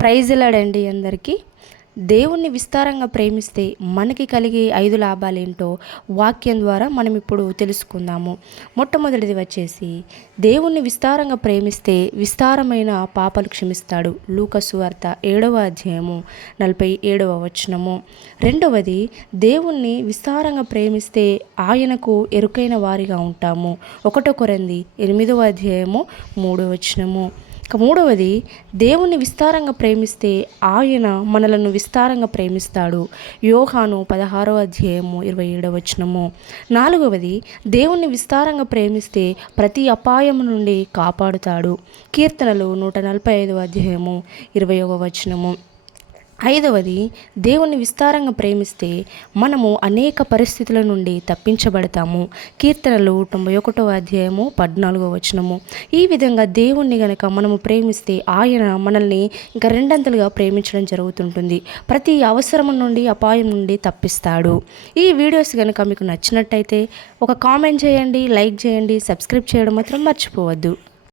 Praise లాడండి అందరికీ. దేవుణ్ణి విస్తారంగా ప్రేమిస్తే మనకి కలిగే ఐదు లాభాలేంటో వాక్యం ద్వారా మనం ఇప్పుడు తెలుసుకుందాము. మొట్టమొదటిది వచ్చేసి దేవుణ్ణి విస్తారంగా ప్రేమిస్తే విస్తారమైన పాపాలు క్షమిస్తాడు. లూకసువార్త ఏడవ అధ్యాయము నలభై ఏడవ వచనము. రెండవది దేవుణ్ణి విస్తారంగా ప్రేమిస్తే ఆయనకు ఎరుకైన వారిగా ఉంటాము. ఒకటొకరంది ఎనిమిదవ అధ్యాయము మూడవ వచనము. ఇక మూడవది దేవుణ్ణి విస్తారంగా ప్రేమిస్తే ఆయన మనలను విస్తారంగా ప్రేమిస్తాడు. యోహాను పదహారో అధ్యాయము ఇరవై ఏడవ వచనము. నాలుగవది దేవుణ్ణి విస్తారంగా ప్రేమిస్తే ప్రతి అపాయం నుండి కాపాడుతాడు. కీర్తనలు నూట నలభై ఐదవ అధ్యాయము ఇరవై వచనము. ఐదవది దేవుణ్ణి విస్తారంగా ప్రేమిస్తే మనము అనేక పరిస్థితుల నుండి తప్పించబడతాము. కీర్తనలు తొంభై ఒకటో అధ్యాయము పద్నాలుగో వచనము. ఈ విధంగా దేవుణ్ణి గనక మనము ప్రేమిస్తే ఆయన మనల్ని ఇంకా రెండంతలుగా ప్రేమించడం జరుగుతుంటుంది. ప్రతి అవసరం నుండి అపాయం నుండి తప్పిస్తాడు. ఈ వీడియోస్ కనుక మీకు నచ్చినట్టయితే ఒక కామెంట్ చేయండి లైక్ చేయండి సబ్స్క్రైబ్ చేయడం మాత్రం మర్చిపోవద్దు.